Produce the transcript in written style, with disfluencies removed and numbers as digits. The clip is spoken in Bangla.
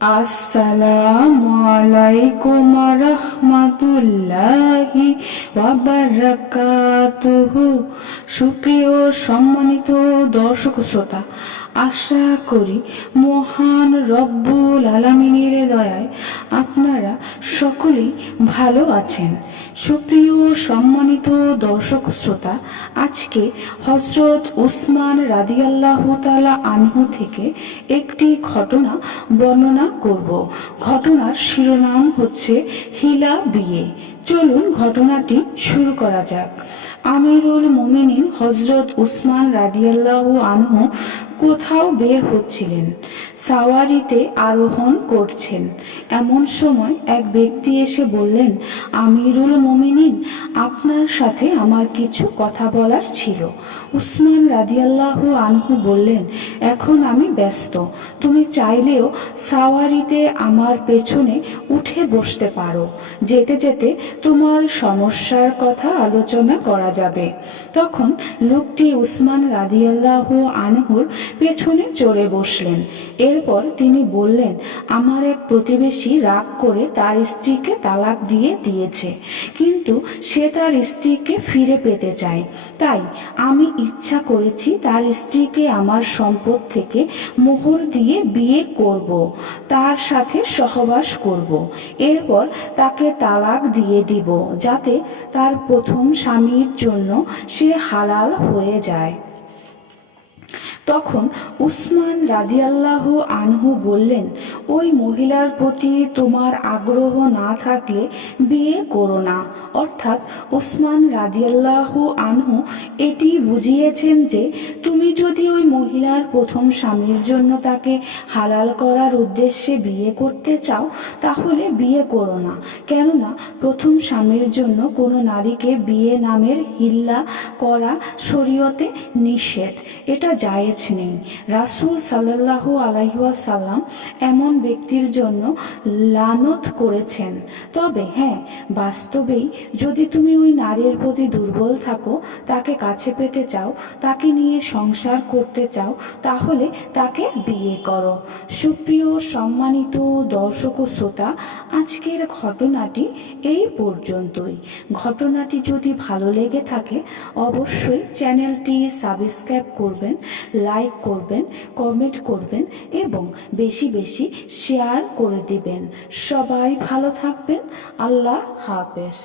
আসসালামু আলাইকুম রহমাতুল্লাহি ওয়া বারাকাতুহু। সুপ্রিয় সম্মানিত দর্শক শ্রোতা, আশা করি মহান রব্বুল আলামিনের দয়ায় আপনারা সকলেই ভালো আছেন। সুপ্রিয় সম্মানিত দর্শক শ্রোতা, আজকে হযরত উসমান রাদিয়াল্লাহু তাআলা আনহু থেকে একটি ঘটনা বর্ণনা করব। ঘটনার শিরোনাম হচ্ছে হিলা বিয়ে। চলুন ঘটনাটি শুরু করা যাক। আমিরুল মুমিনিন হযরত উসমান রাদিয়াল্লাহু আনহু কোথাও বের হচ্ছিলেন, সাওয়ারিতে আরোহণ করছেন। এমন সময় এক ব্যক্তি এসে বললেন, আমিরুল মুমিনিন, আপনার সাথে আমার কিছু কথা বলার ছিল। উসমান রাদিয়াল্লাহু আনহু বললেন, এখন আমি ব্যস্ত, তুমি চাইলেও সাওয়ারিতে আমার পেছনে উঠে বসতে পারো। যেতে যেতে তোমার সমস্যার কথা আলোচনা করা যাবে। তখন লোকটি উসমান রাদিয়াল্লাহু আনহুর পেছনে চড়ে বসলেন। এরপর তিনি বললেন, আমার এক প্রতিবেশী রাগ করে তার স্ত্রীকে তালাক দিয়েছে, কিন্তু সে তার স্ত্রীকে ফিরে পেতে চায়। তাই আমি ইচ্ছা করেছি তার স্ত্রীকে আমার সম্পদ থেকে মোহর দিয়ে বিয়ে করব, তার সাথে সহবাস করব, এরপর তাকে তালাক দিয়ে দিব, যাতে তার প্রথম স্বামীর জন্য সে হালাল হয়ে যায়। তখন উসমান রাদিয়াল্লাহু আনহু বললেন, ওই মহিলার প্রতি তোমার আগ্রহ না থাকলে বিয়ে করো না। অর্থাৎ উসমান রাদিয়াল্লাহু আনহু এটি বুঝিয়েছেন যে তুমি যদি ওই মহিলার প্রথম স্বামীর জন্য তাকে হালাল করার উদ্দেশ্যে বিয়ে করতে চাও, তাহলে বিয়ে করো না। কেননা প্রথম স্বামীর জন্য কোনো নারীকে বিয়ে নামের হিল্লা করা শরীয়তে নিষেধ, এটা জায়েজ নেই। রাসূল সাল্লাল্লাহু আলাইহি ওয়াসাল্লাম এমন ব্যক্তির জন্য লানত করেছেন। তবে হ্যাঁ, বাস্তবেই যদি তুমি ওই নারীর প্রতি দুর্বল থাকো, তাকে কাছে পেতে চাও, তাকে নিয়ে সংসার করতে চাও, তাহলে তাকে বিয়ে করো। সুপ্রিয় সম্মানিত দর্শক ও শ্রোতা, আজকের ঘটনাটি এই পর্যন্তই। ঘটনাটি যদি ভালো লেগে থাকে অবশ্যই চ্যানেলটি সাবস্ক্রাইব করবেন, লাইক করবেন, কমেন্ট করবেন এবং বেশি বেশি শেয়ার করে দিবেন। সবাই ভালো থাকবেন। আল্লাহ হাফেজ।